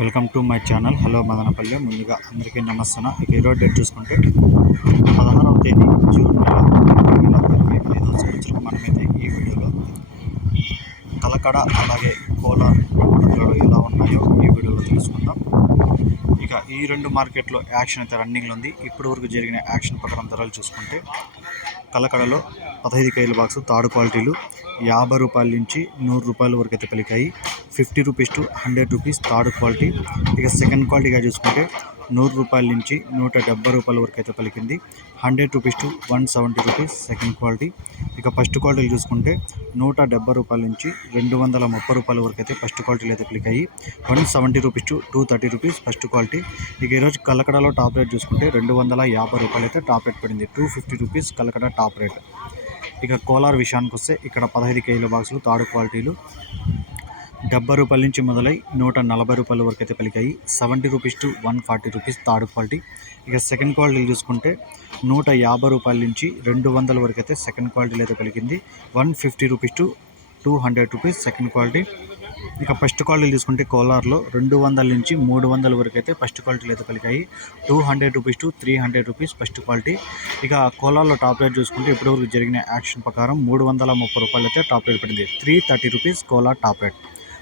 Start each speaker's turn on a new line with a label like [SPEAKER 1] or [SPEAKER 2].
[SPEAKER 1] Welcome to my channel. Hello Madanapalle. ముందుగా అందరికీ నమస్తే ఇక ఈరోజు డేట్ చూసుకుంటే పదహారవ తేదీ జూన్ నెల రెండు వేల ఇరవై ఐదవ సంవత్సరం. మనమైతే ఈ వీడియోలో కలకడ అలాగే కోలార్ టమాటాలు ఎలా ఉన్నాయో ఈ వీడియోలో తెలుసుకుందాం. ఇక ఈ రెండు మార్కెట్లో యాక్షన్ అయితే రన్నింగ్లో ఉంది. ఇప్పటి వరకు జరిగిన యాక్షన్ ప్రకారం ధరలు చూసుకుంటే కలకడలో పదహైదు కేజీల బాక్స్ తాడు క్వాలిటీలు యాభై రూపాయల నుంచి నూరు రూపాయల వరకు అయితే పలికాయి fifty rupees to hundred rupees third quality. ఇక సెకండ్ క్వాలిటీగా చూసుకుంటే నూరు రూపాయల నుంచి నూట డెబ్బై రూపాయల వరకు అయితే పలికింది. Hundred rupees to one seventy rupees second quality. ఇక ఫస్ట్ క్వాలిటీలు చూసుకుంటే నూట డెబ్బై రూపాయల నుంచి రెండు వందల ముప్పై రూపాయల వరకు అయితే ఫస్ట్ క్వాలిటీలు అయితే అయ్యి one seventy rupees to two thirty rupees first quality. ఇక ఈరోజు కలకడలో టాప్ రేట్ చూసుకుంటే రెండు వందల యాభై రూపాయలు అయితే టాప్ రేట్ పడింది. Two fifty rupees Kalakada top rate. ఇక కోలార్ విషయానికి వస్తే ఇక్కడ పదహైదు కేజీల బాక్సులు తాడు క్వాలిటీలు. డెబ్బై రూపాయల నుంచి మొదలై నూట నలభై రూపాయల వరకు అయితే పలికాయి. Seventy rupees to one forty rupees third quality. ఇక సెకండ్ క్వాలిటీ చూసుకుంటే నూట యాభై రూపాయల నుంచి రెండు వందల వరకు అయితే సెకండ్ క్వాలిటీలో అయితే పలికింది. One fifty rupees to two hundred rupees second quality. ఇక ఫస్ట్ క్వాలిటీ తీసుకుంటే కోలార్లో రెండు వందల నుంచి మూడు వందల వరకు అయితే ఫస్ట్ క్వాలిటీలు అయితే పలికాయి. Two hundred rupees to three hundred rupees first quality. ఇక కోలార్లో టాప్ రేట్ చూసుకుంటే ఇప్పటివరకు జరిగిన యాక్షన్ ప్రకారం మూడు వందల ముప్పై రూపాయలు అయితే టాప్ రేట్ పడింది. Three thirty rupees Kolar top rate.